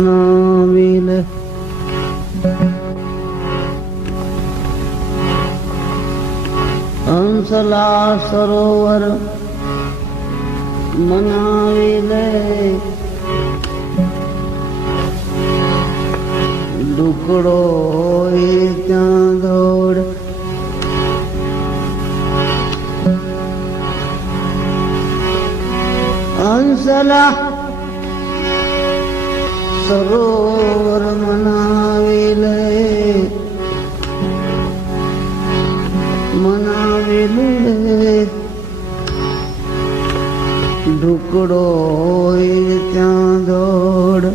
मिले हंसला सरोवर मनाविले डुकड़ो होई त्यां दौड़ हंसला सरोवर मनाविले ढुकड़ो होई त्यां दौड़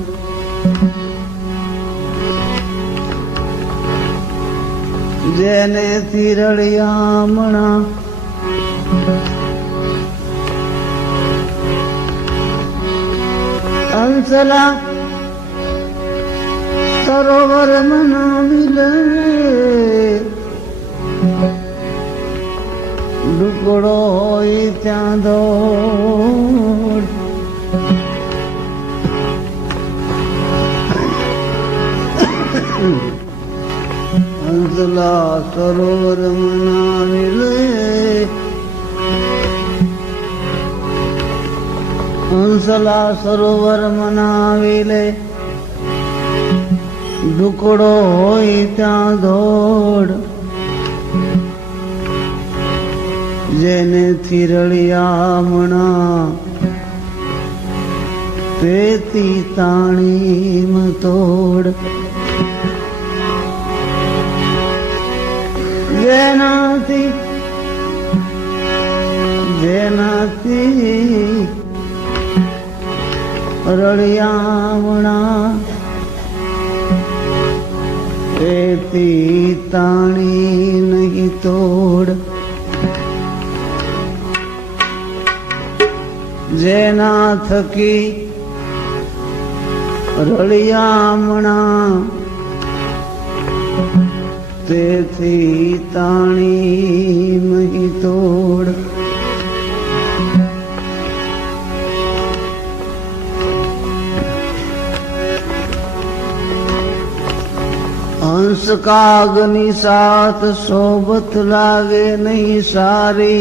जेने तिरड़िया मणा हंसला सरोवर मनाविले डुकड़ो होई त्यां दौड़ हंसला सरोवर मनाविले हंसला सरोवर मनाविले डुकड़ो होई त्यां दौड़ जेने थिरड़िया मणा पेती ताणी मतोड़ जेनाती रड़िया मणा पेती ताणी नहीं तोड़ जेना थकी रड़िया मणा तेथी ताणी नहीं तोड़ हंस कागनी साथ सोबत लागे नहीं सारी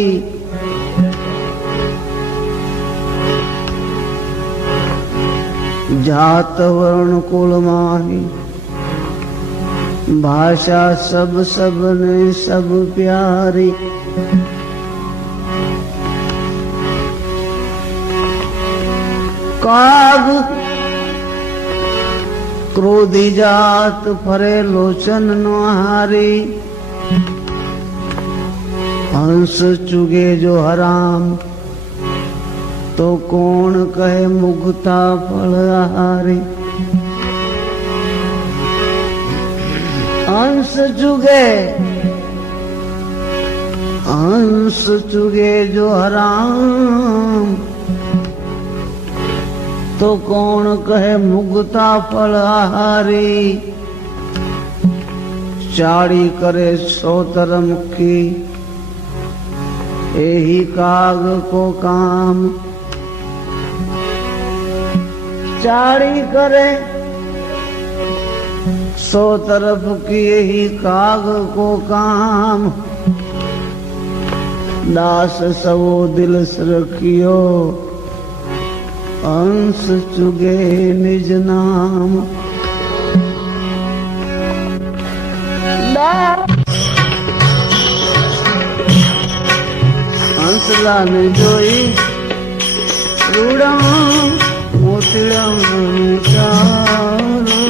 जात वर्ण कुल माही भाषा सब ने सब प्यारी काग क्रोधी जात फरे लोचन नुहारी हंस चुगे जो हराम तो कौन कहे मुगता फलहारी हंस चुगे जो हराम तो कौन कहे मुगता फलहारी चाड़ी करे सोतर मुखी यही काग को काम चाड़ी करे सो तरफ की यही काग को काम दास सबो दिल रखियो हंस चुगे निज नाम हंसला ने जोई रूड़ा मोतिड़ा चारो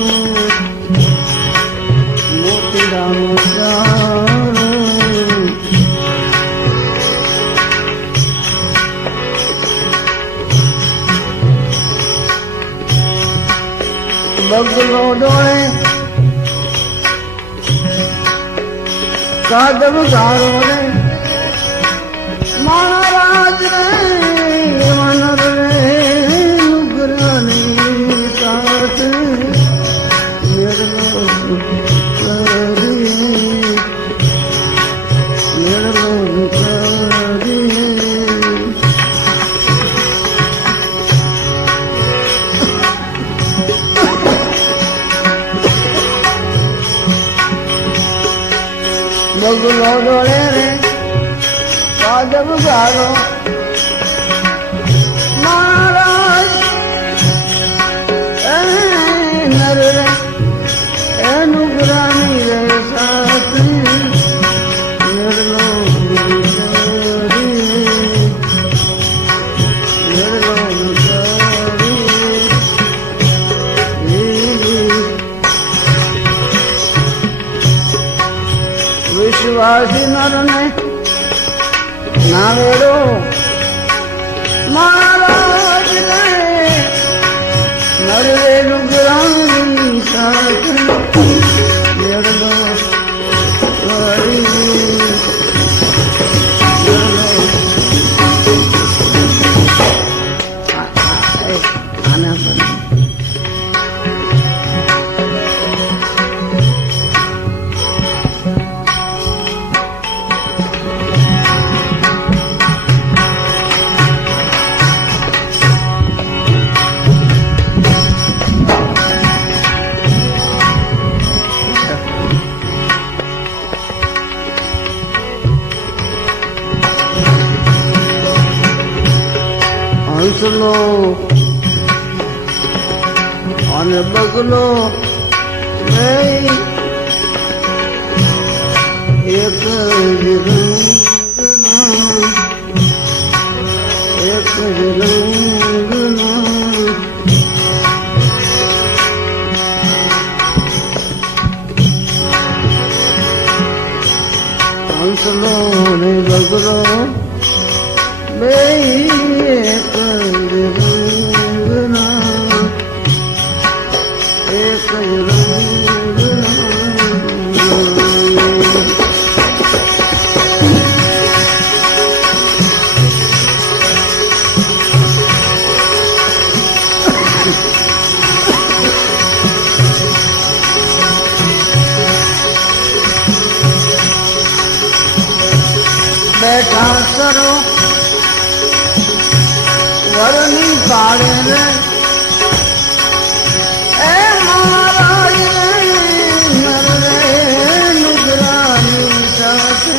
मोतिड़ा चारो बगलो डोले कादम गारो रे महाराज रे मनर रे नुगरानी साथ बगलो डोले रे कादब गारो महाराज नर रे अनुग्रामी रे साथ निर्लो विश्वासी नर ने नावेड़ो महाराज ने नर वेलु ग्रामी साथ निर्लो आना हंसलो અને બગલો એક હંસલો ને બગલો बैठा करो वरनी पाड़े रे ए महाराज नर रे नुग्रानी साथ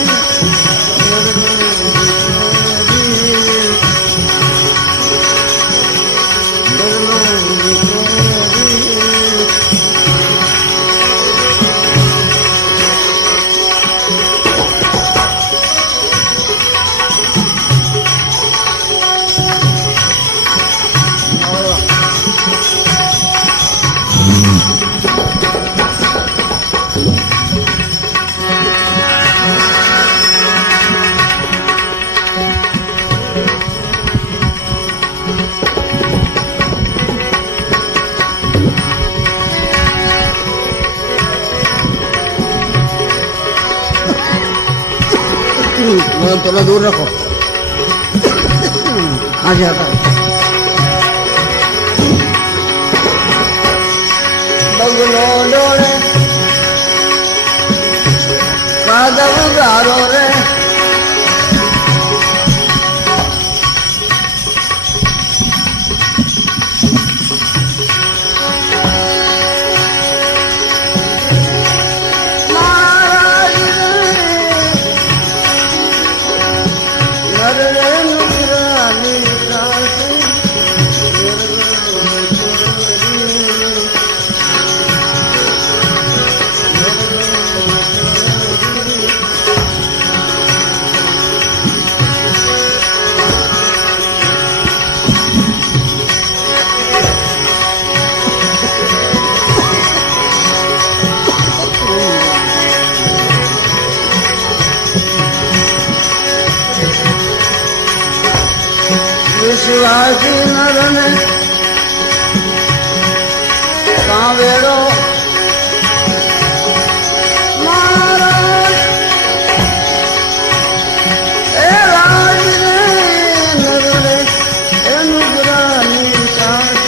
थोड़ा दूर रखो आ जाता बगलो डोले कादव गारो रे विश्वासी नर ने कावेड़ो महाराज ए राज रे नर रे अनुग्रानी साथ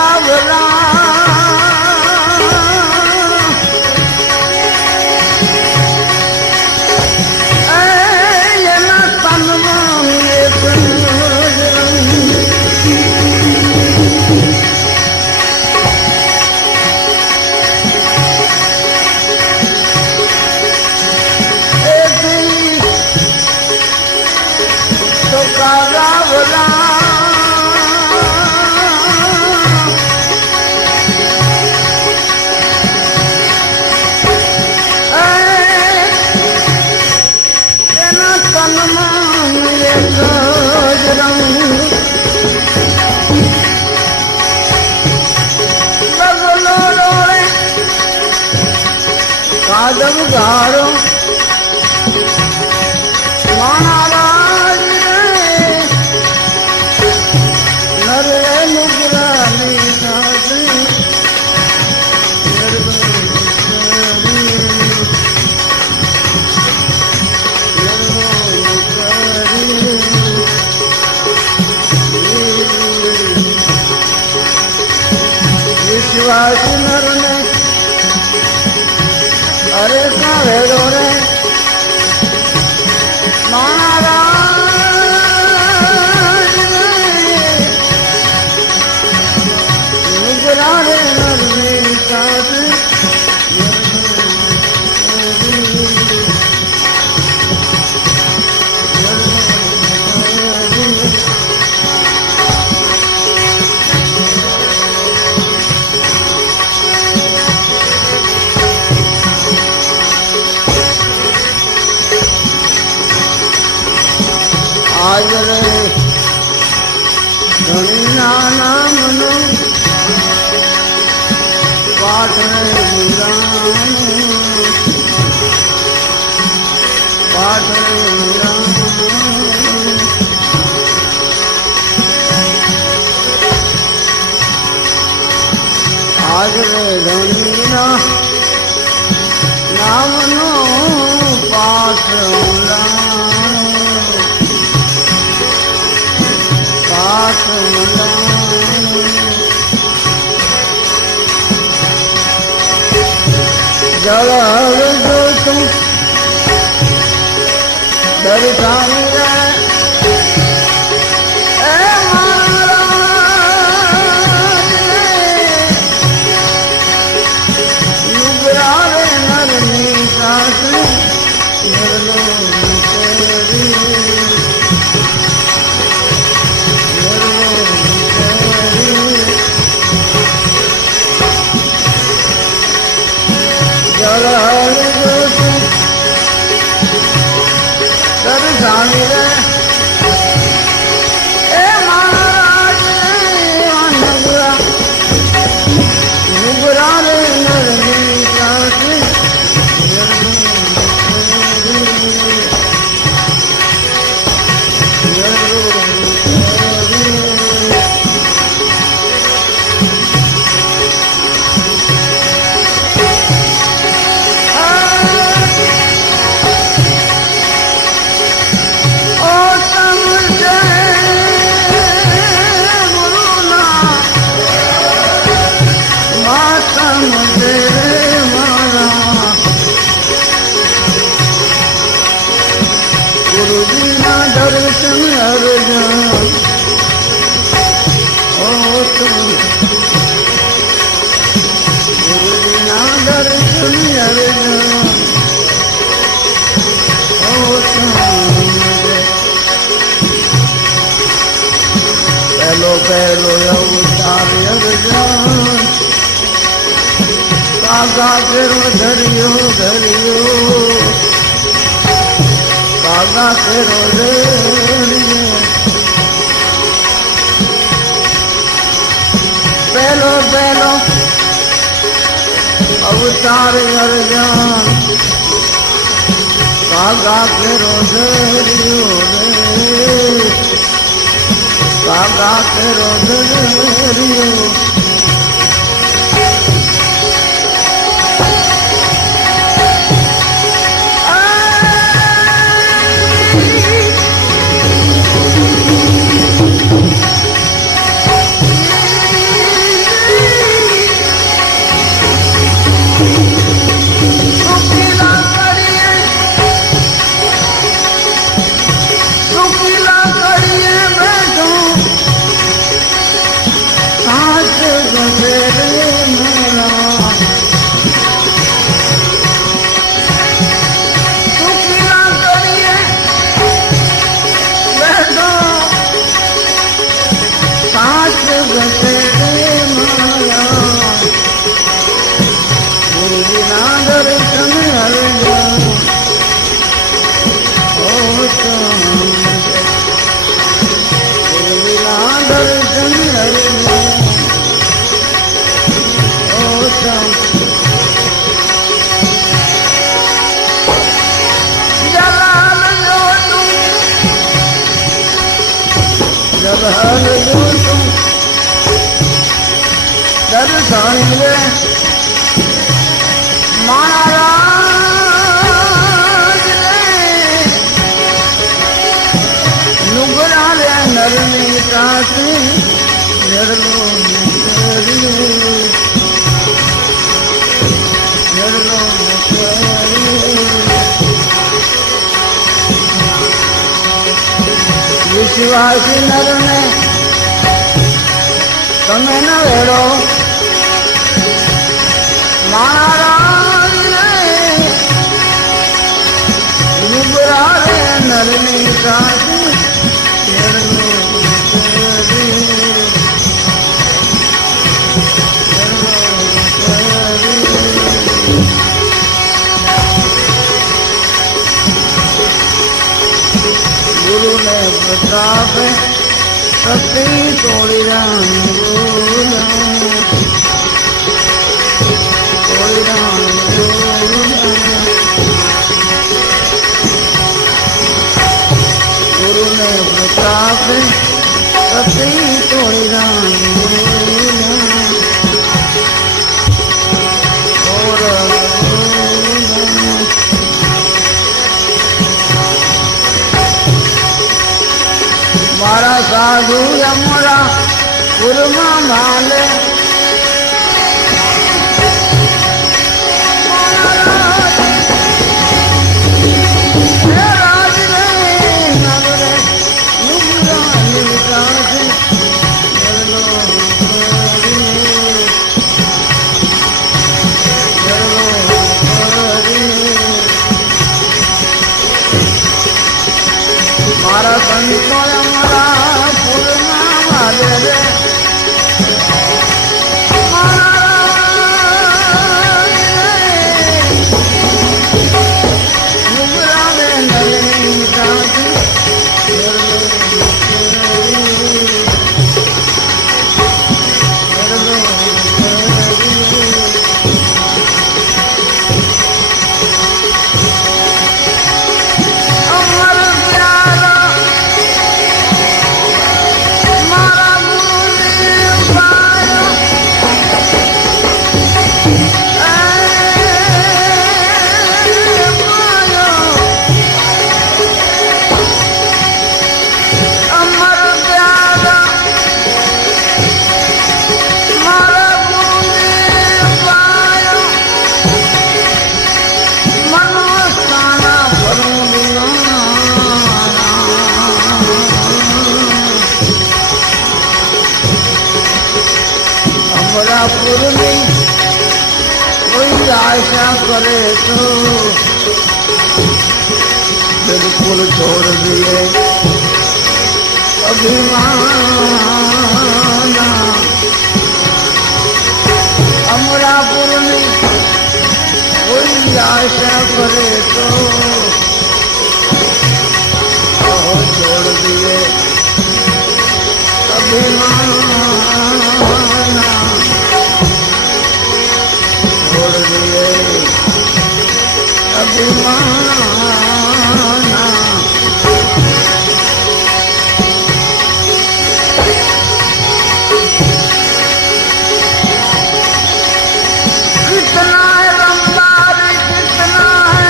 रावला कादम गारो महाराज नर मुगरानी विश्वास नर ने अरे सारे रे महाराज मुगरारे नर मेरी साथ आज रे धनी नाम नो पाठ रे पाठ आज रे धनी नाम नो पाठ जल जो तुम दर्शन युगरारे नर निकास दर्शन महाराज मुगरारे नर निकास दर्शन अर्जुन ओ तुम गुरुना दर्शन अर्जुन ओ तुम पहलो पहलो अवतार अर्जुन कागा फिर धरियो धरियो कागा फिर पहलो पहलो अवतार अर्जुन कागा फिर धरियो कागा फिर धरियो संग जो तुम दर्शन रे महाराज रे नुगरा रे नरनी काती निर्लो विश्वासी नर ने तमे न वेड़ो महाराज नुगरा रे नरनी काती गुरु ने प्रताप सती तोड़ी राम गुरु ने प्रताप सती तोड़ी राम मारा साधु यमुरा उर्मा माले राज रे नगरे नुगरा निकासे मारा संतो यमुरा पूर्णा वाले रे नुगरा रे नरनी काती अमरापुर में कोई आशा करे तो बिल्कुल छोड़ दिए अभिमान अमरापुर में कोई आशा करे तो छोड़ दिए अभिमान छोड़ दिए अभिमान कितना है रमदार कितना है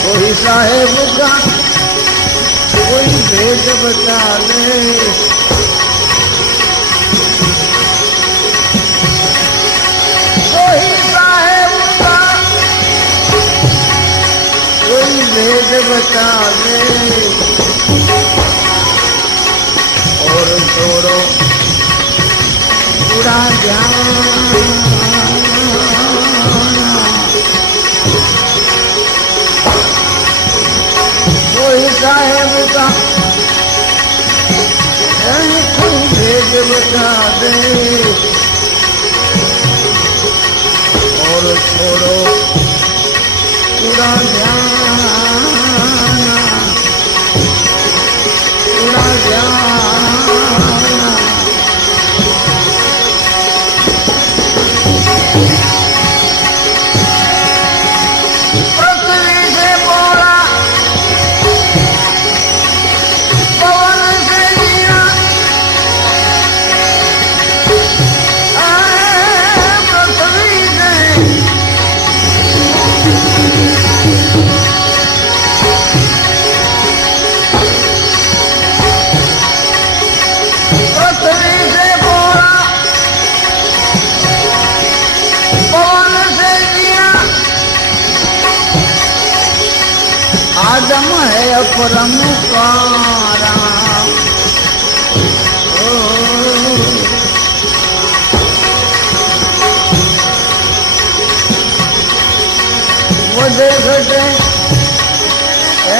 कोई साहेब का कोई भेद बता दे कोई साहेब का कोई भेद बता दे और छोड़ो पूरा ज्ञान कोई साहेब का दिखा दे और छोड़ो पूरा ध्यान पूरा ध्यान पृथ्वी से बोला पवन से जिया पृथ्वी से पृथ्वी से बोला पवन से जिया आदम है अपरम कारा वो देखते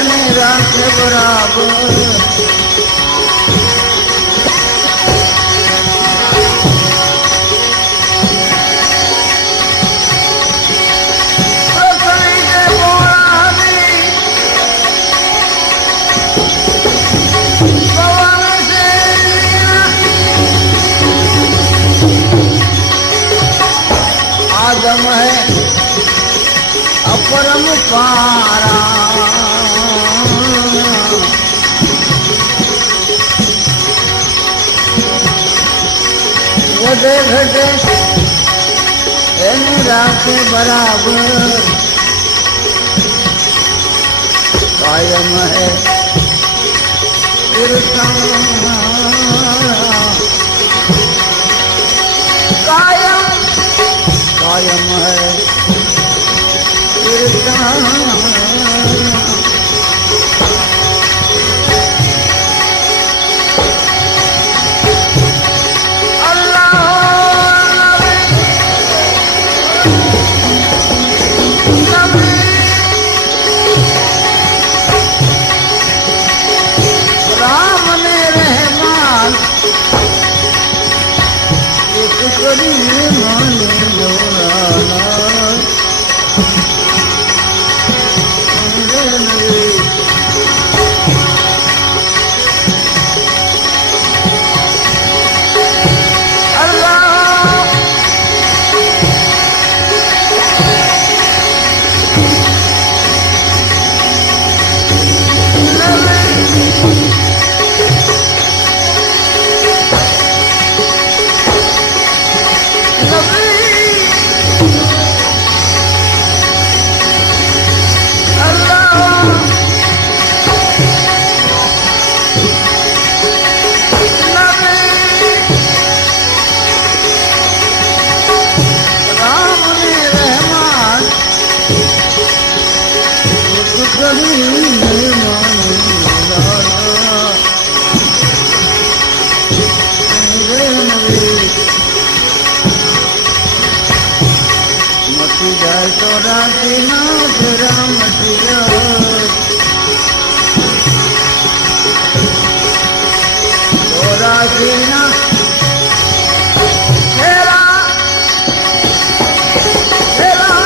मेरा के बराबर आदम है अपरम पारा वो देखते राखे बराबर कायम है कायम कायम है राम ने रहमान एक करी माने जाए तो राती ना तेरा मटिया तो राती ना तेरा तेरा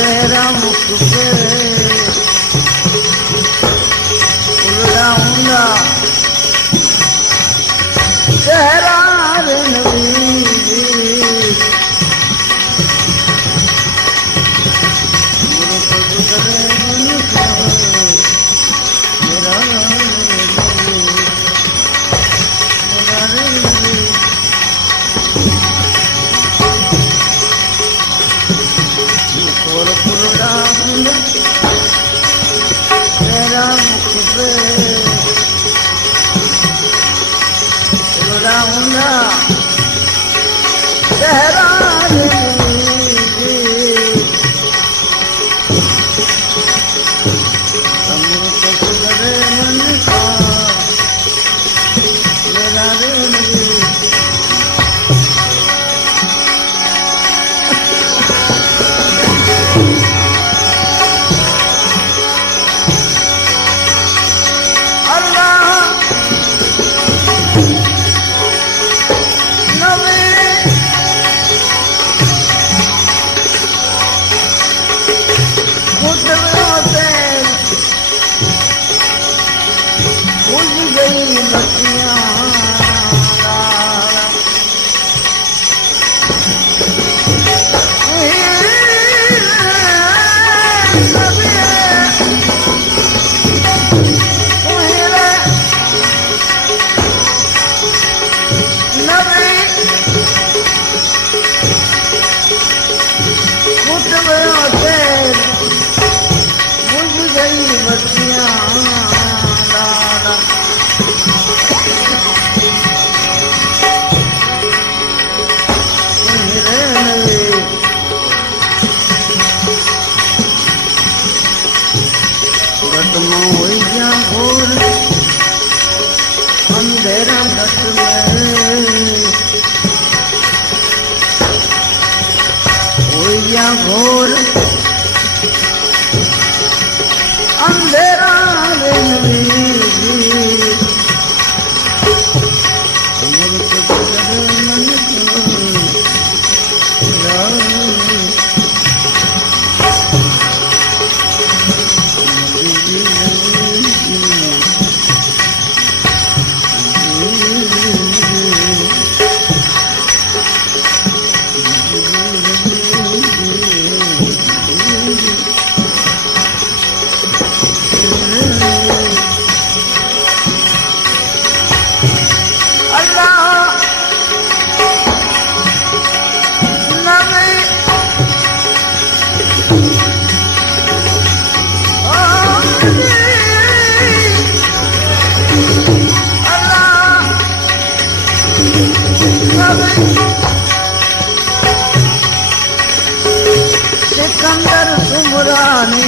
चेहरा मुख पे उलड़ा हुंदा चेहरा रे नबी तेरा मुख पे उलड़ा हुंदा चेहरा रे अंधेरा घट में हो या घोर अंधेरा सिकंदर सुमरानी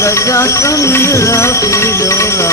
लजा चंद्र पिलोरा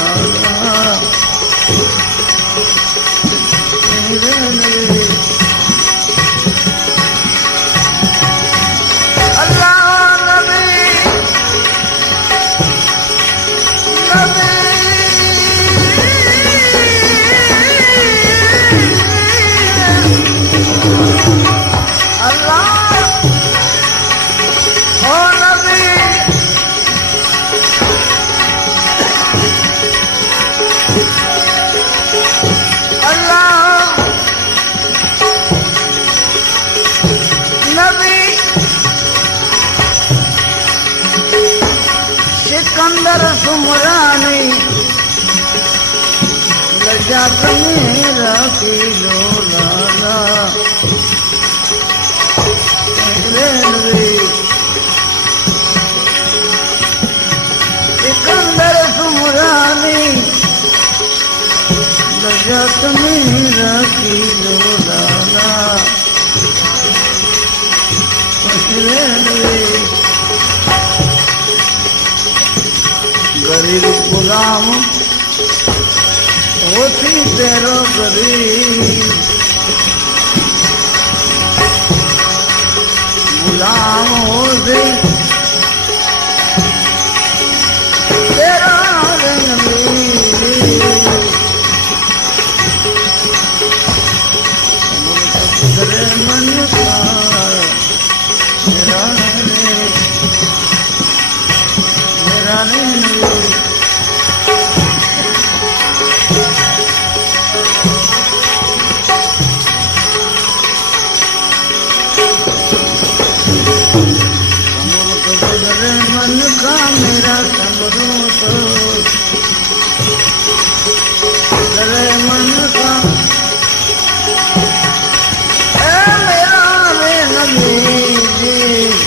सिकंदर सुमरानी लज जात में रखी लो लाला सिकंदर सुमरानी लजत में रखी लो लाला गरीब गुलाम होती तेरो गरीब गुलाम होती तेरा तेरे मन का मेरा नहीं मन का मेरा समरो तो तेरे मन का मेरा रे नबी जी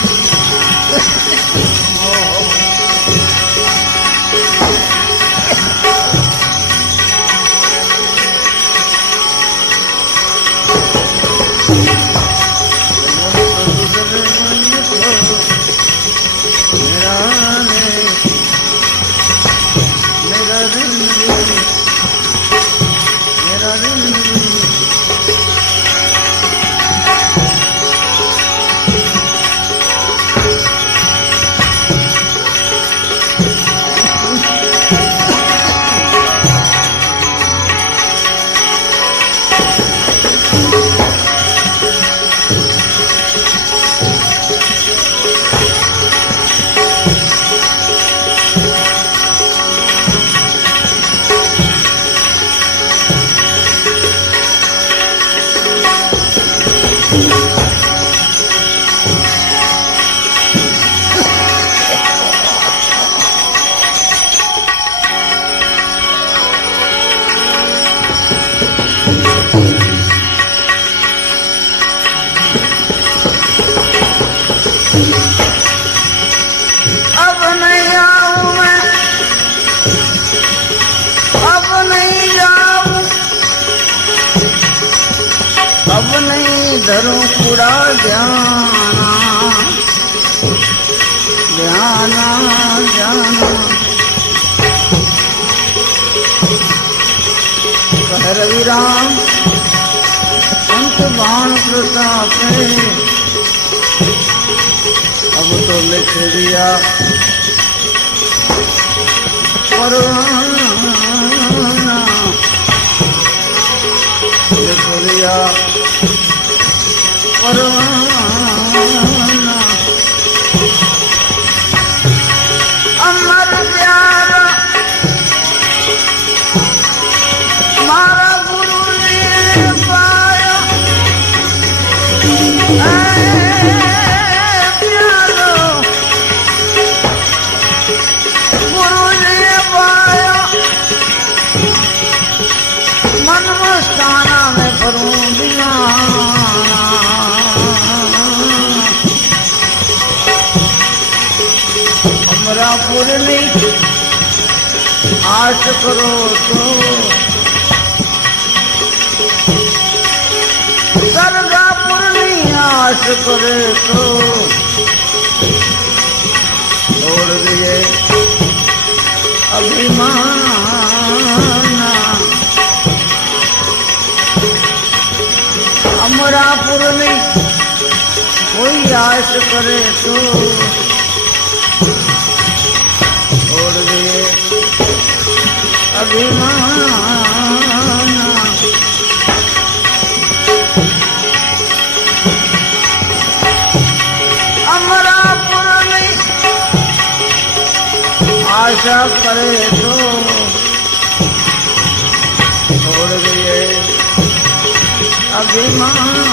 धरो पूरा ध्याना ध्याना ध्याना कह रवि राम अंत बाण प्रताप अब तो लिख दिया परवाना लिख दिया परवाना अमर प्यारा मारा गुरु ने पाया प्यारो गुरु ने पाया मन मस्ताना में करूं बिना अमरापुर में आश करो तो सरगापुर में आश करे तो छोड़ दिए अभिमाना अमरापुर में कोई आश करे तो छोड़ दिए अभिमाना अमरापुर में आशा करे तो छोड़ दिए अभिमाना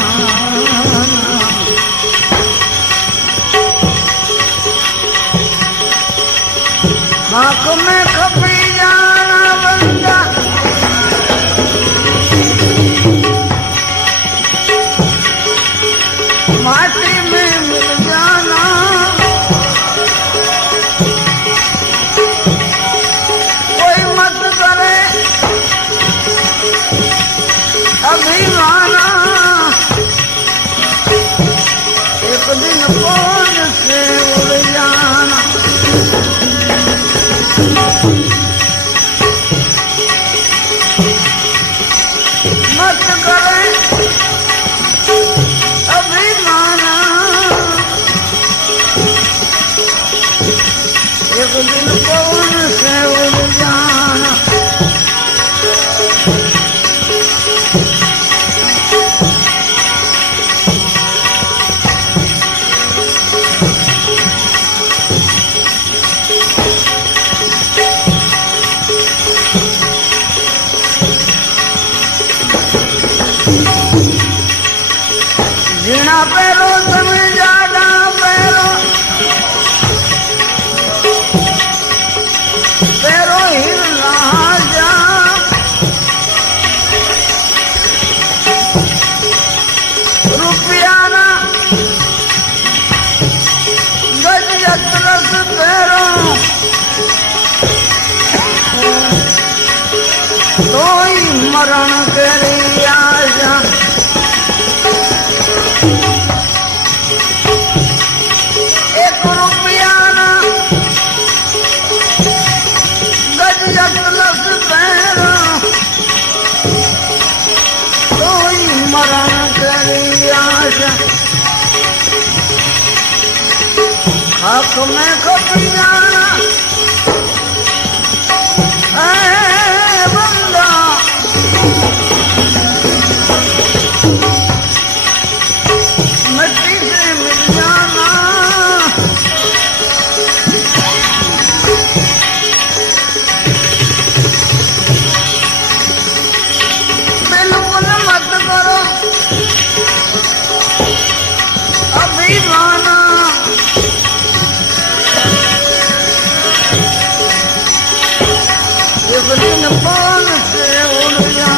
आँख में खपी जाना बंदा पवन से उड़ जाना। मत करे अभिमाना, एक दिन पवन से उड़ जाना। जीना पैरो समय जाना पैरो, पैरो हिलना जा। रुपया ना गज अतरस पैरो, तो ही मरण करी आजा। एक रुपया ना गज अतरस पैरो, तो ही मरण करी आजा। हक में कभी जाना ऐ बंदा, मिट्टी से मिल जाना। बिल्कुल मत करो अभिमाना, एक दिन पवन से उड़ जा।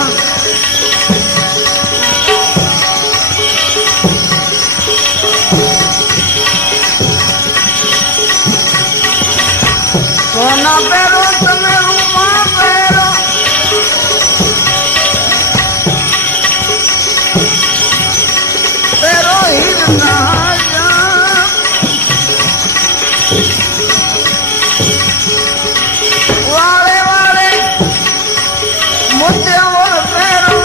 सोना पैरो तुम्हें रूपा पैरो, पैरो हिलना जा। वाले वाले मुझे और पैरो,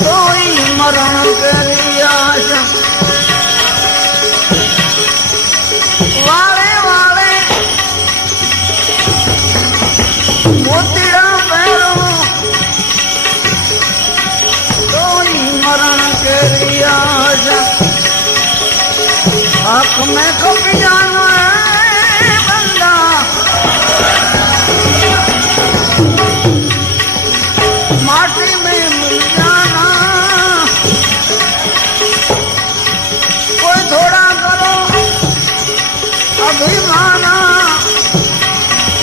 तो ही मरण करी आशा। वाले वाले मोतिया पैरो, तो ही मरण करी आशा। आँख में कभी जाना है बंदा, माटी में मिल जाना। कोई थोड़ा करो अभिमाना,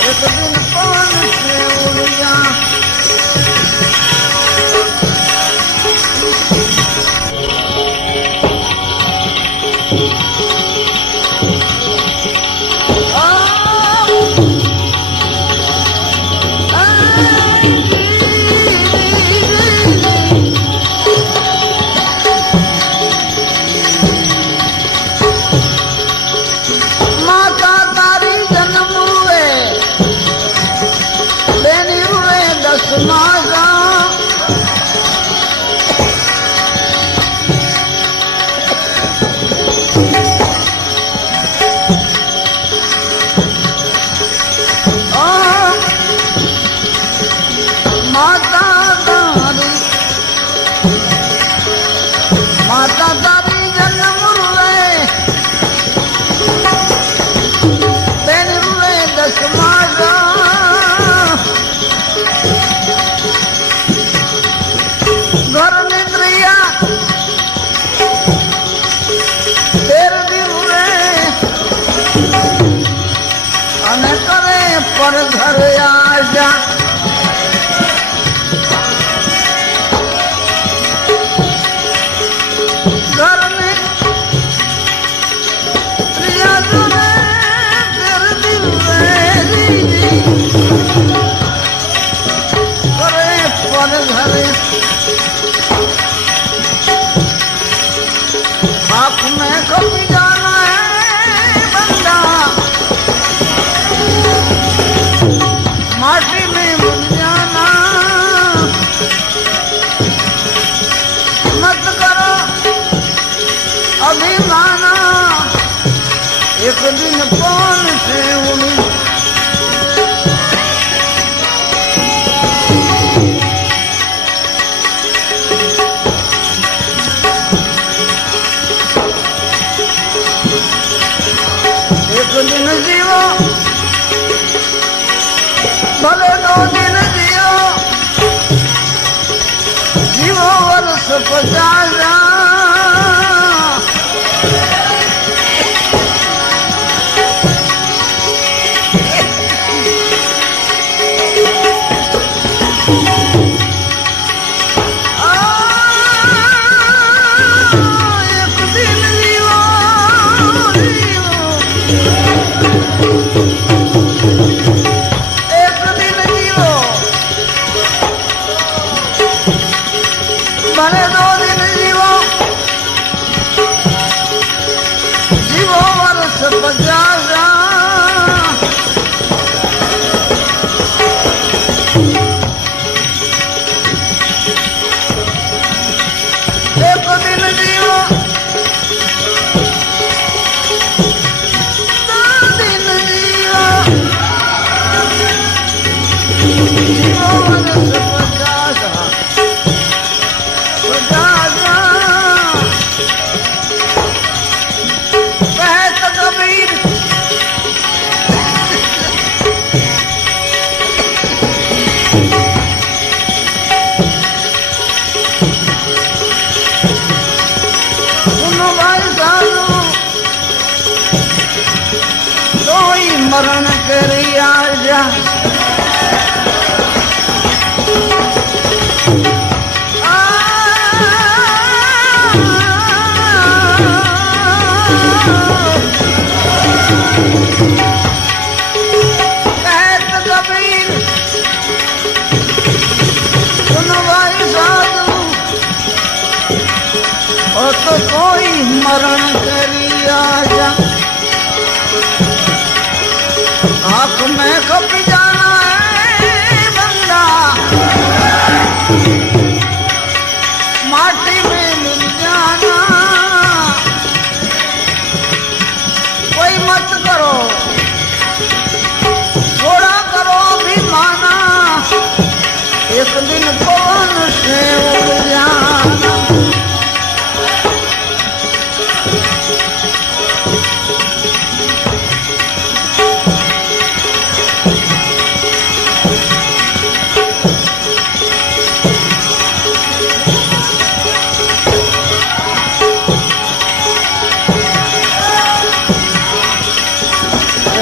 एक दिन पवन से उड़ जा। माता तारी जन्म हुए, बेनी हुए 10 मासा। माता तारी जन्म हुए, बेनी हुए 10 मासा। घर निद्रिया 13 दिन हुए, अने करे पर घर आजा। घर में प्रिया तुने 13 दिन हुए, करे पर घर भले 2 दिन जियो जीवो वर्ष 50 भले 2 दिन जीवो जीवो वर्ष 50 एक दिन जीवो 2 दिन जीवो जीवो वर्ष 50 मरण करी आजा तो कोई मरण करी आजा आँख में कब जाना है बंदा माटी में मिल जाना कोई मत करो थोड़ा करो भी माना एक दिन पवन से उड़ जाना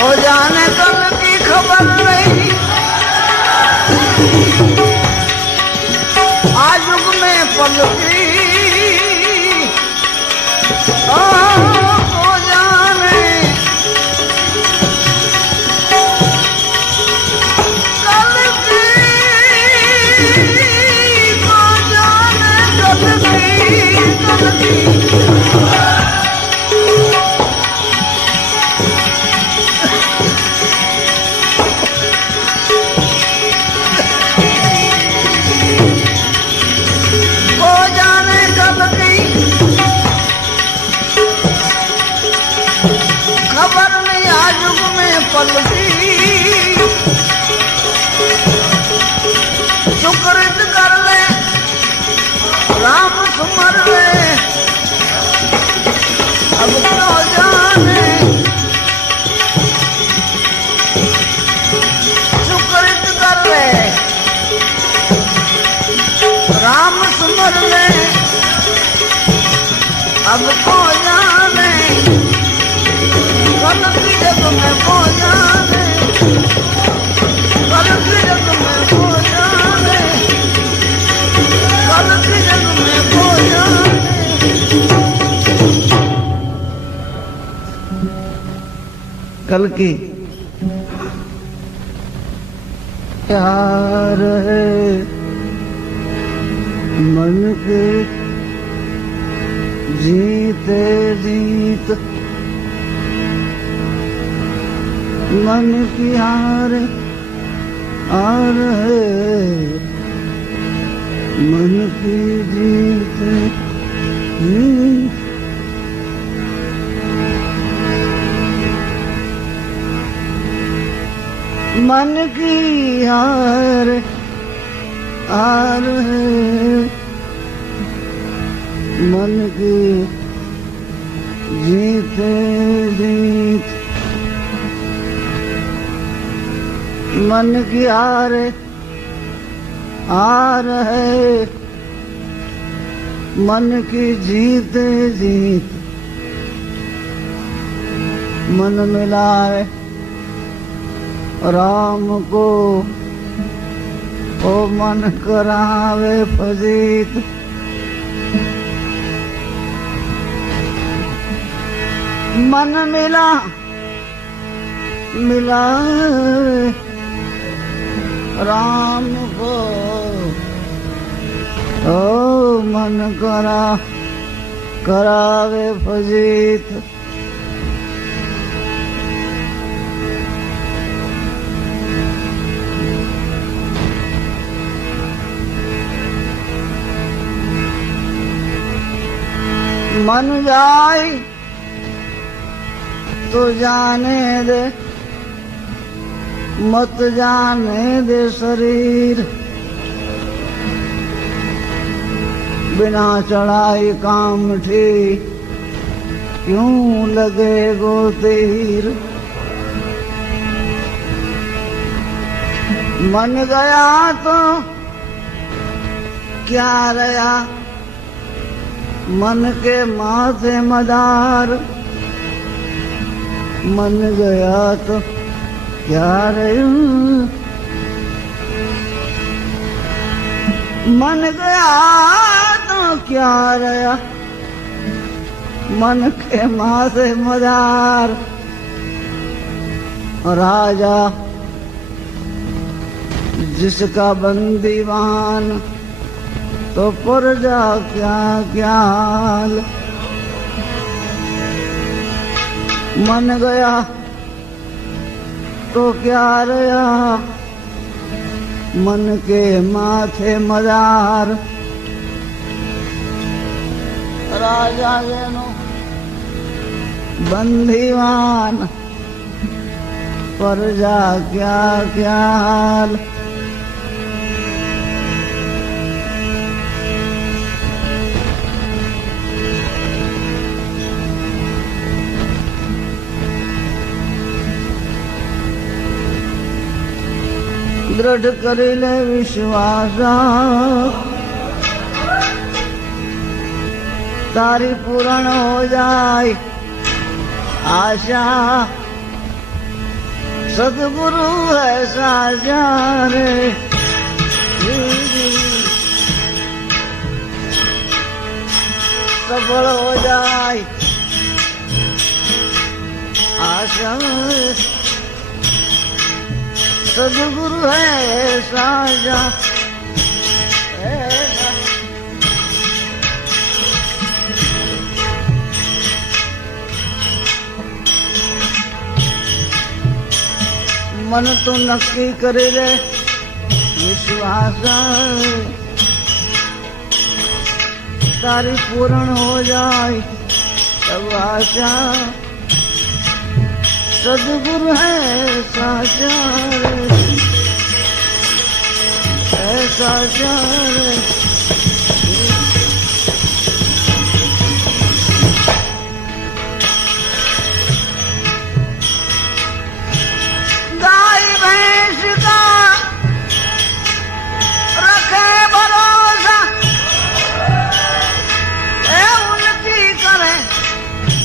हो जाने कल की खबर नहीं आज युग में पलकी हो जाने कल की हो जाने कल की खबर नहीं आज युग में पलटी सुकृत कर ले राम सुमर ले अब तो जाने सुकृत कर ले राम सुमर ले अब तो जाने कल की जग में खो जाने कल की जग में खो जाने कल की जग में खो जाने कल की प्यार है मन के जीते जीत मन की हार है मन की जीत मन की हार है मन की जीते जीत मन की हारे हार है, मन की जीत जीत। मन मिलाए राम को, ओ मन करावे फजीत। मन मिला राम को, ओ मन करावे फजीत। मन जाए तो जाने दे, मत जाने दे शरीर। बिना चढ़ाई काम ठीक, क्यों लगे गो तीर। मन गया तो क्या रहा, मन के माथे मदार। मन गया तो क्या रहा, मन गया तो क्या रहा, मन के माथे मदार। राजा जिसका बंदीवान, तो प्रजा क्या क्या हाल। मन गया तो क्या रहा, मन के माथे मदार। राजा जेनो बंदीवान, प्रजा क्या क्या हाल। दृढ़ करिले विश्वासा, तारी पूर्ण हो जाए आशा। सतगुरु ऐसा जाने, सफल हो जाए आशा। सदगुरु है साजा, मन तो नक्की करे रे विश्वास, तारी पूर्ण हो जाए तब आशा। सदगुरु है साचा ऐसा जाने। गाय भैंस का रखे भरोसा, उनकी करे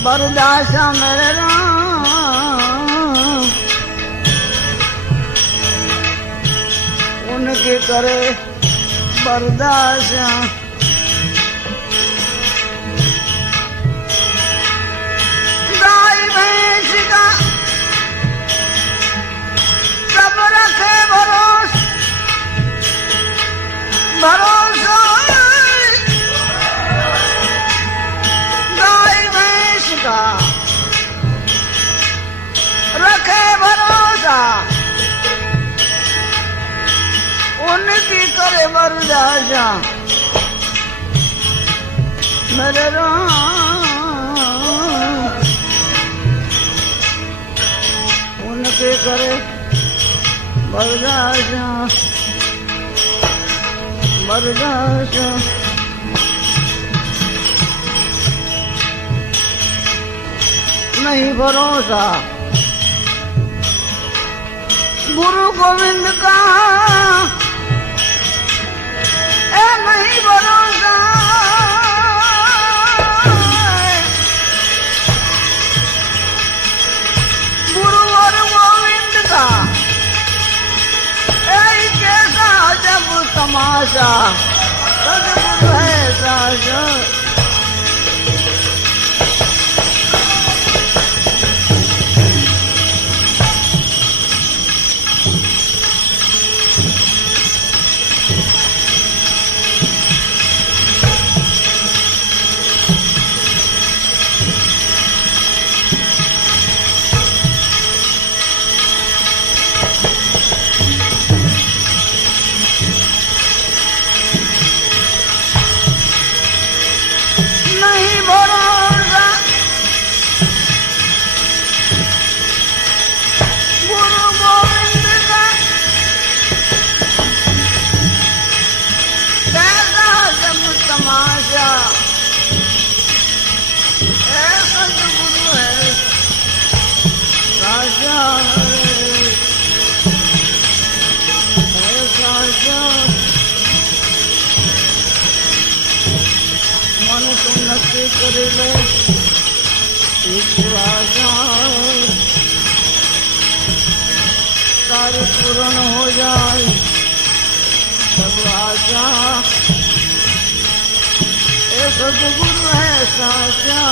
बर्दाश्त मेरे राम। उनकी करे बर्दाश्त, गाय भैंस का सब रखे भरोसा। गाय भैंस का रखे भरोसा, उनकी करे बर्दाश्त मेरे राम। उनके करे बर्दाश्त नहीं भरोसा गुरु गोविंद का ए नहीं भरोसा, गुरु और गोविंद का ए कैसा जब तमाशा, सदगुरु है साजा। मन तो नक्की कर ले कार्य पूर्ण हो जाए सब आशा, ए सदगुरु है साचा।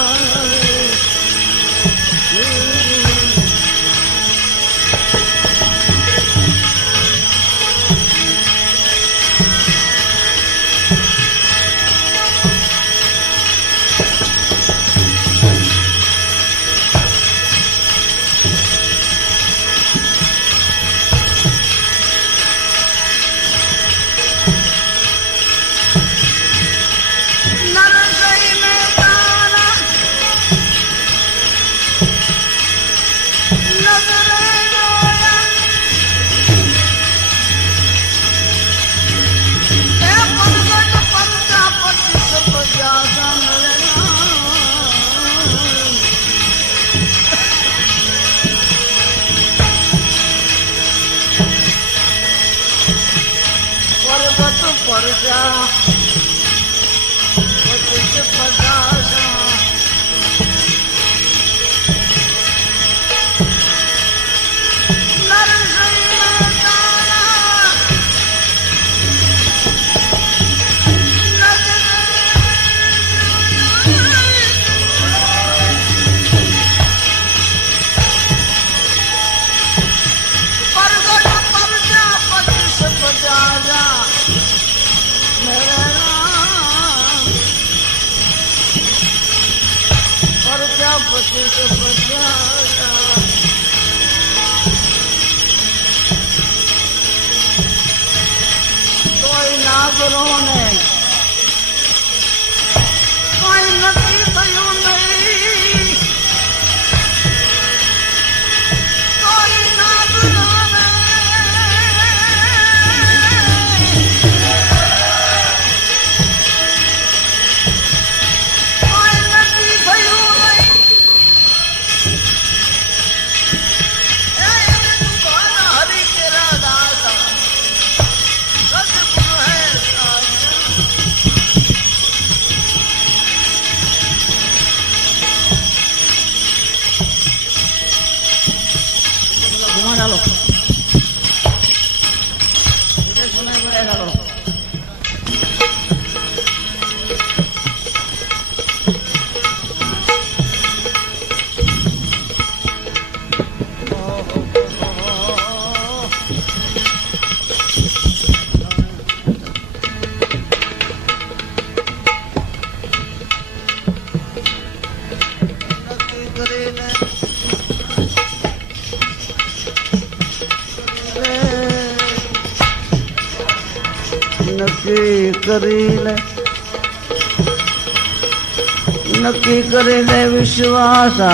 नक्की करेले विश्वासा,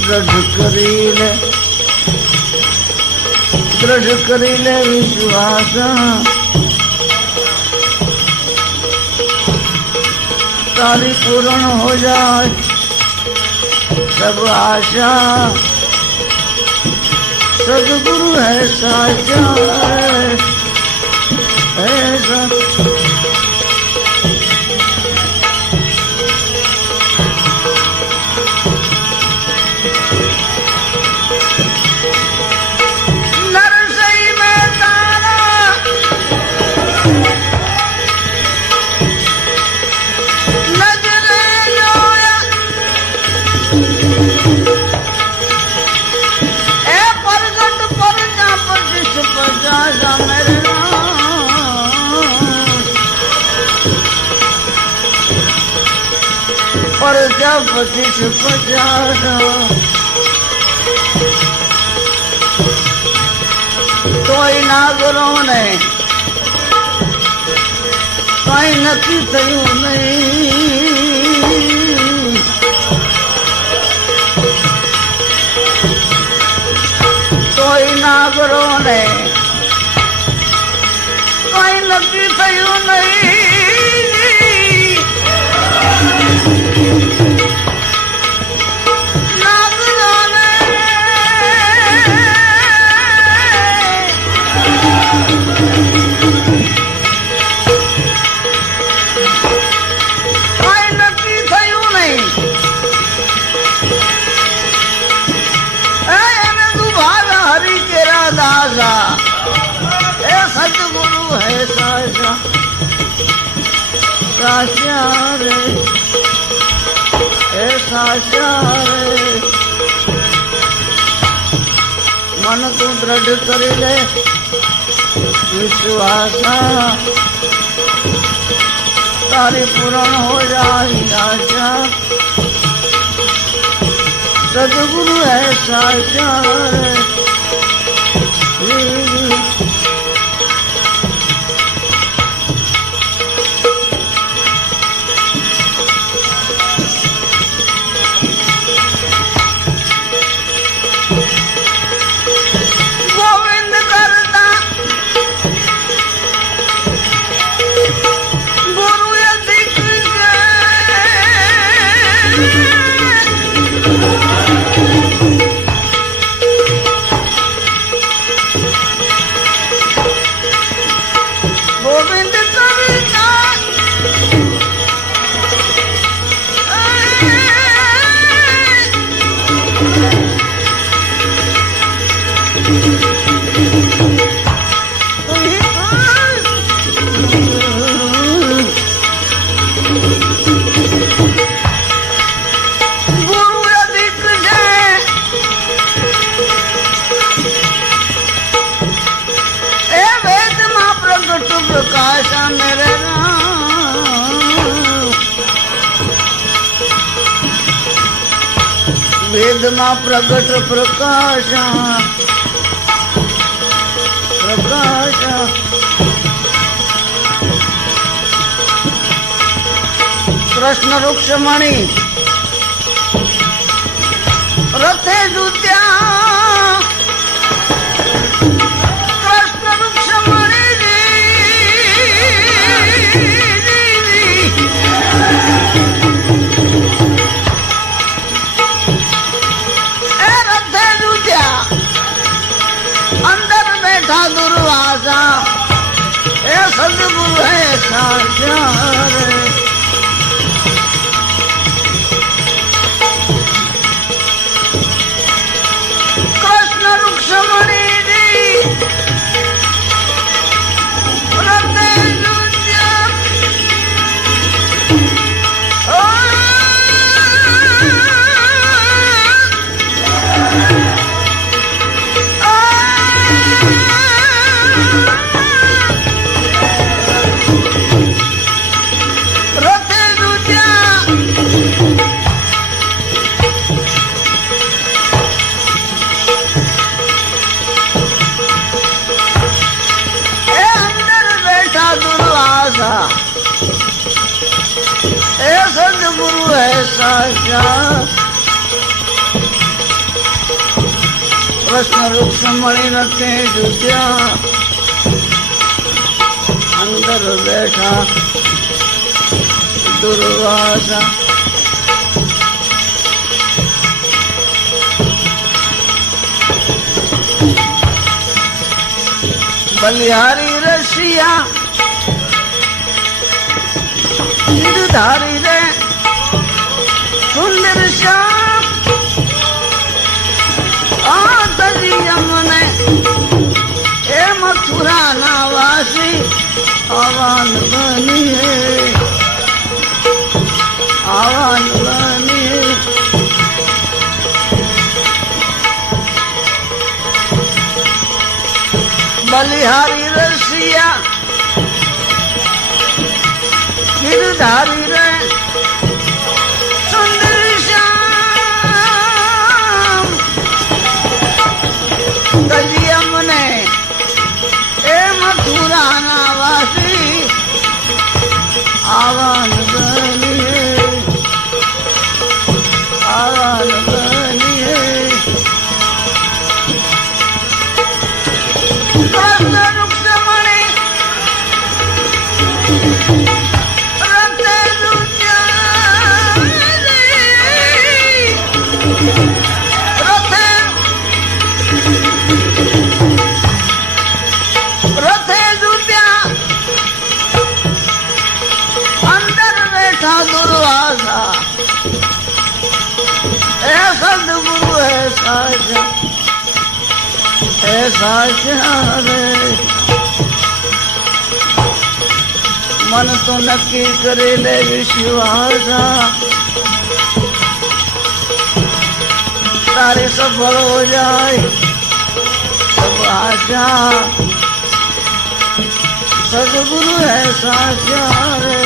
दृढ़ करेले विश्वासा, तारी पूर्ण हो जाए सब आशा। सदगुरु है साचा ऐसा नरसई में तारा नजरे जोया ए परगट पर जा पचिस पचासा मेरे पर जा पचिस पचासा तोय नागरों ने कई नक्की थयूं नहीं तोय नागरों ने कई नक्की थयूं नहीं नागरों ने कई नक्की थयूं नहीं एने तू भाग हरि केरा दासा ए सतगुरु है साचा साचा रे ए साचा रे मन तू दृढ़ कर ले विश्वासा तारी पूर्ण हो जाए आशा सदगुरु है साचा गोविंद करता गुरु अधिक गोविंद करता गुरु अधिक ए वेद मां प्रगट प्रकाश मेरे वेद मां प्रगट प्रकाश प्रकाश कृष्ण रुक्ष्मणी रथे जुत्या कृष्ण रुक्ष्मणी ए रथे जुत्या अंदर बैठा दुर्वासा ए सदगुरु है साचा रे कृष्ण रुक्ष्मणी रथे जुत्या ओ रथे जुत्या ए अंदर बैठा दुर्वासा ए सदगुरु है साचा कृष्ण रुक्ष्मणी रखे जुत्या अंदर बैठा दुर्वासा बलिहारी रसिया गिरधारी रे सुंदर श्याम आदरी यमुने ए मथुरा नावासी आवान बनी है आवान बनी है बलिहारी रसिया गिरधारी रे सुंदर श्याम दलियम ने ए मथुरा नावासी आवान बनिए आवान बनिए ऐसा रे मन तो नक्की करे ले विश्वासा तारे सफल हो जाए सब आजा सदगुरु ऐसा रे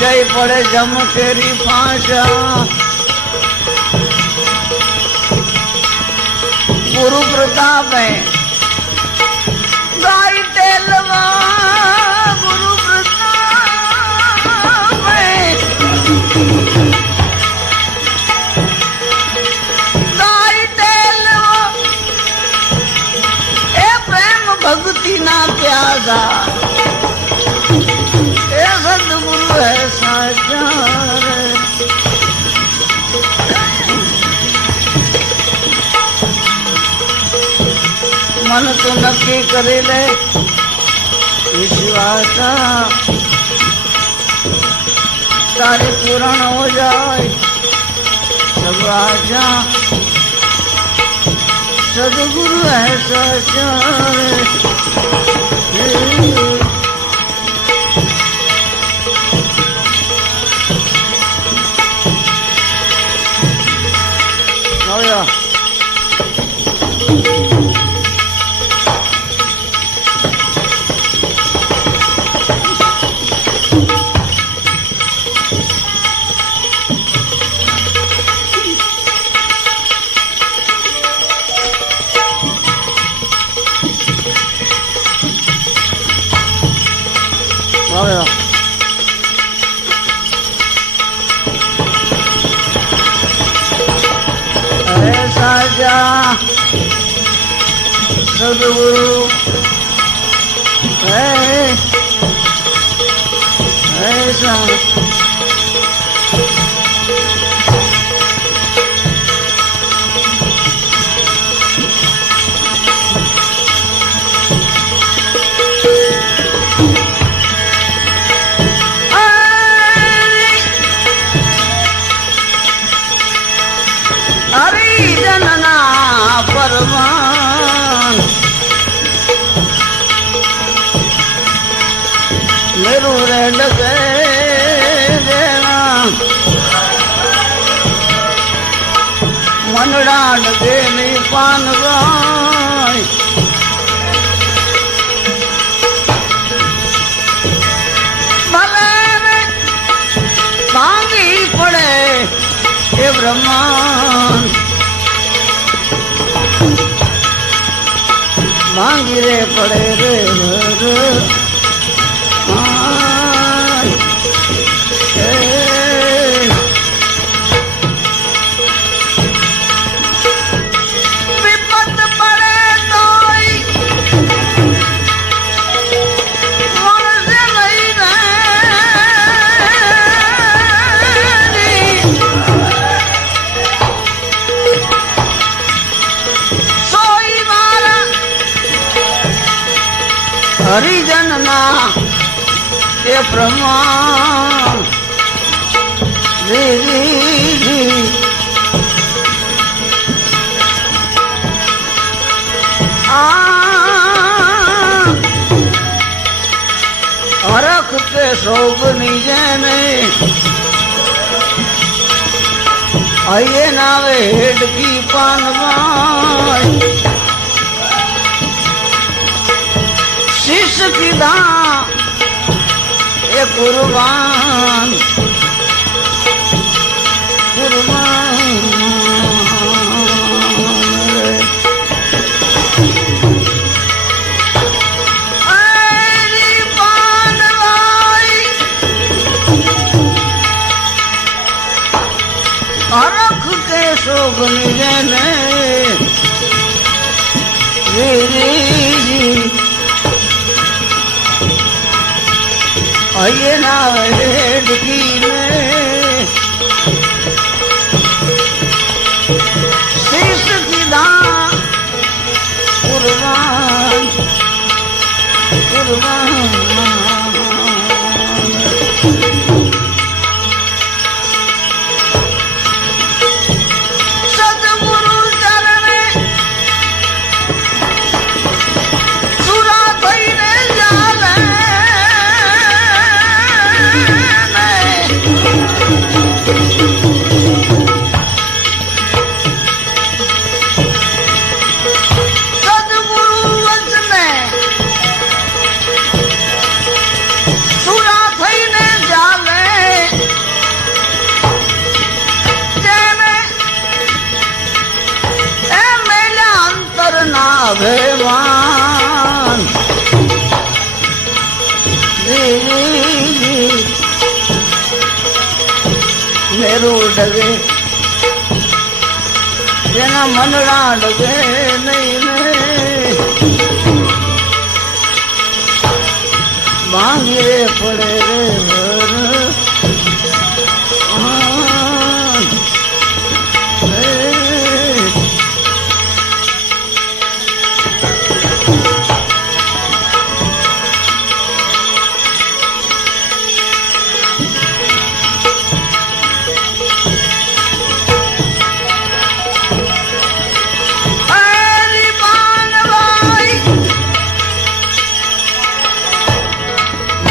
जय पड़े जम तेरी फांसा गुरु प्रताप है गाय तेलवा गुरु प्रताप है गाय तेलवा ए प्रेम भक्ति ना प्यासा सदगुरु ऐसा मन तो नक्की करे ले विश्वासा सारे पूर्ण हो जाए सब आजा सदगुरु ऐसा ऐसा सदगुरु है ऐसा जनना मेरू रे डगे देना मनड़ा डगे नी पान गाय भले मांगी पड़े ये ब्रह्मांड मांगी रे पड़े रे विपत पड़े तो मन से नहीं रहनी सोई मारा हरिजन ना ये प्रमाण अरख के शोभनी जैने आइए नावे हेड की पानवाई शिष्य की दा ये कुर्बान अरख के शोभन जने आइए ना हेड की में शीश की दान कुर्बान कुर्बान अभिमान मेरू डगे जना मनड़ा डगे नहीं मांगे पड़े रे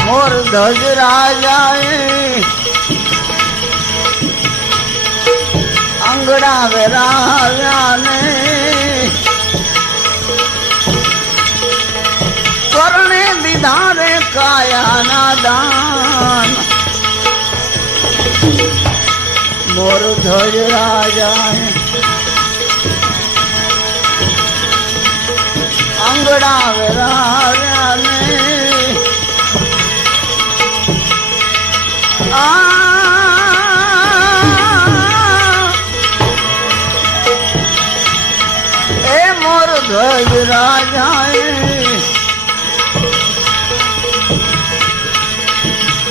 मोर ध्वज राजाए अंगड़ा में राजा ने करने दिधारे काया नादान मोर ध्वज राजाए अंगड़ा में राजा ने ए मोर ध्वज राजाए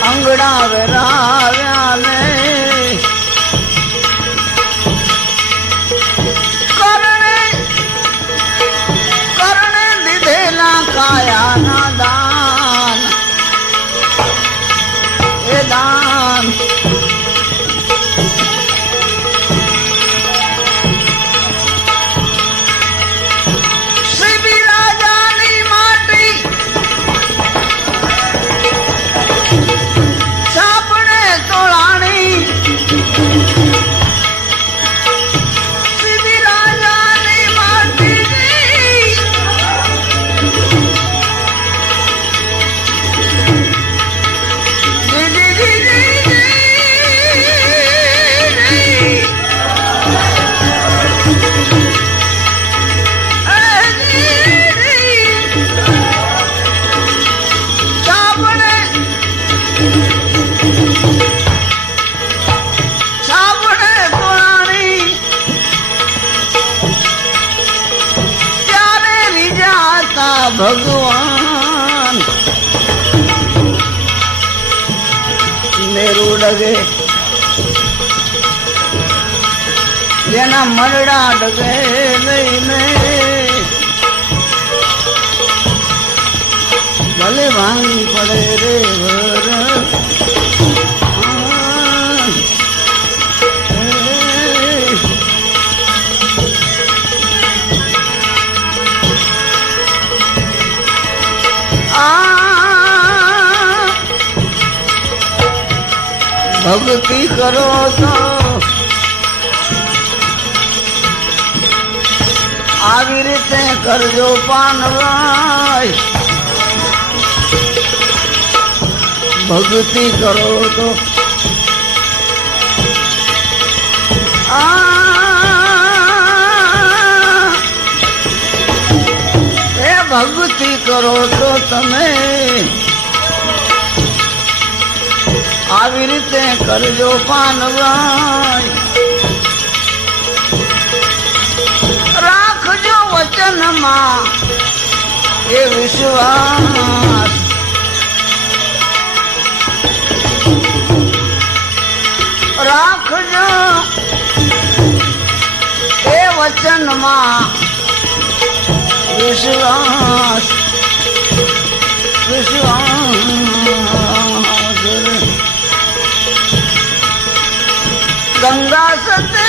अंगड़ा वे राजा ने करने दिधेला काया ना दान ए दान भगवान मेरू डगे जेना मरड़ा डगे नहीं भले भांगी पड़े रे भर भक्ति करो तो આવી રીતે કરજો પાનવાય ભક્તિ કરો તો એ ભક્તિ કરો તો તમે આવી રીતે કરજો પાનવાય રાખજો વચનમાં એ વિશ્વાસ રાખજો એ વચનમાં વિશ્વાસ गंगा सते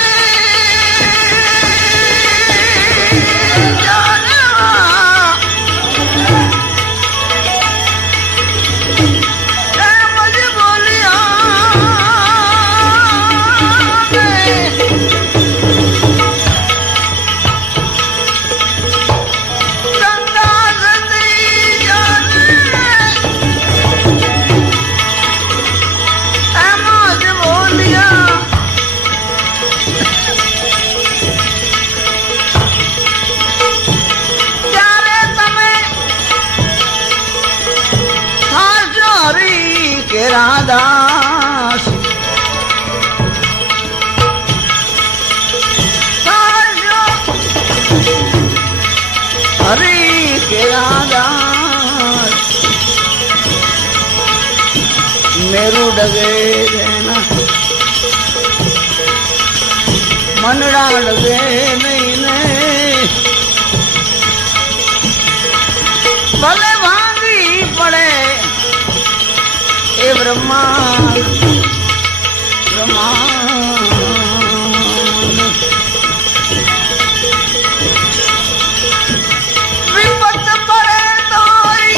मुझे बोलिया गंगा सती मुझे बोलिया राधास हरि के राधास मेरू डगे रहना मनड़ा डगे नहीं भले भांगी पड़े ए ब्रह्मा विपत पड़े तोई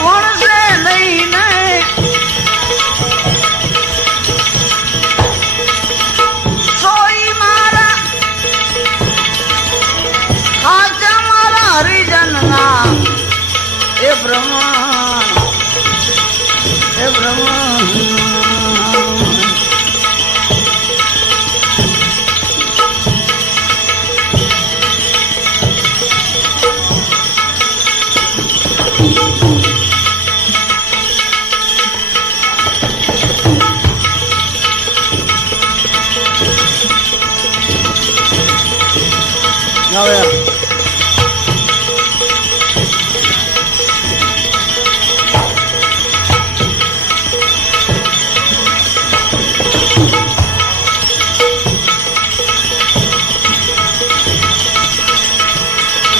कौन से नहीं सोई मारा खाचा मारा हरिजन ना हे ब्रह्मान हे ब्रह्मान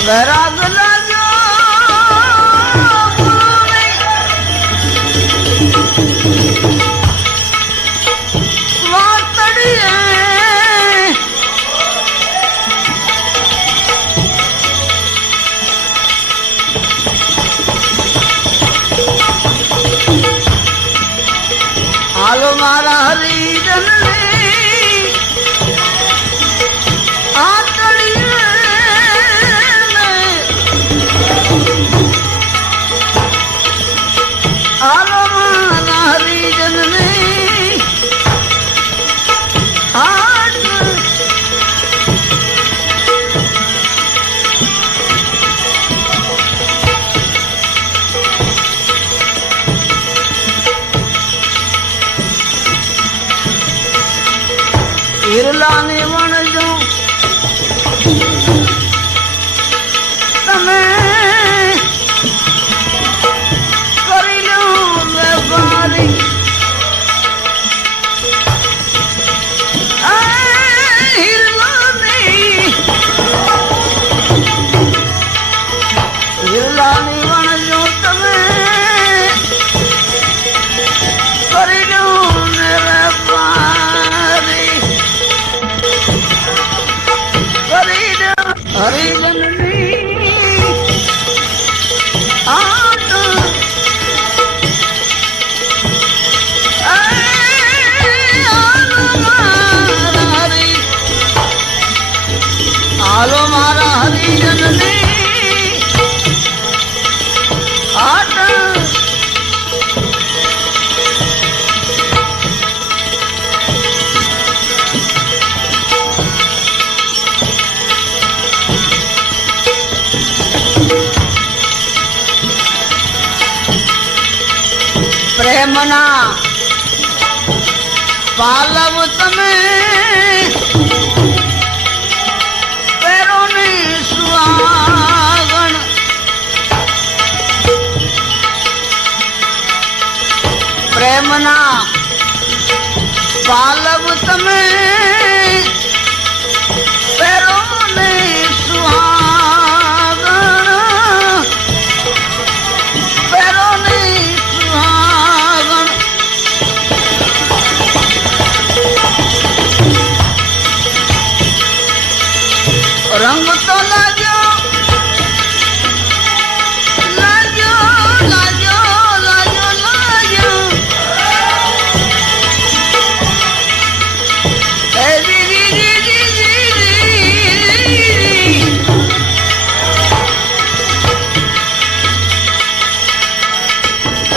वैराग लागो वातड़ी आलो मारा हरिजन प्रेमना पालव तमे पैरों ने सुहागण प्रेमना पालव तमे पैरों ने सुहागण पैरों ने सुहागण रंग तो लाजो लाजो लाजो लाजो लाजो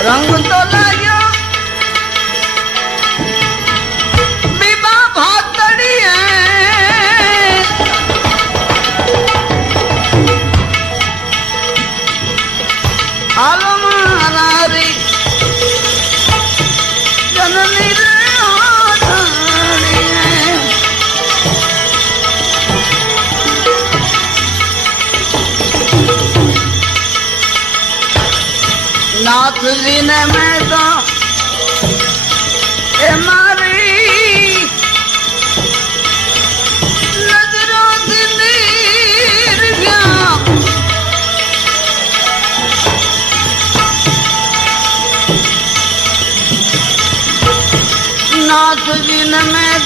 रंग तो लाजो बीबा भातड़ी है हालो मारारी जननी रे हाथड़ी है नाथ जी ने मैं तो ए मारी नजरों से नीर गया नाथ जी ने मैं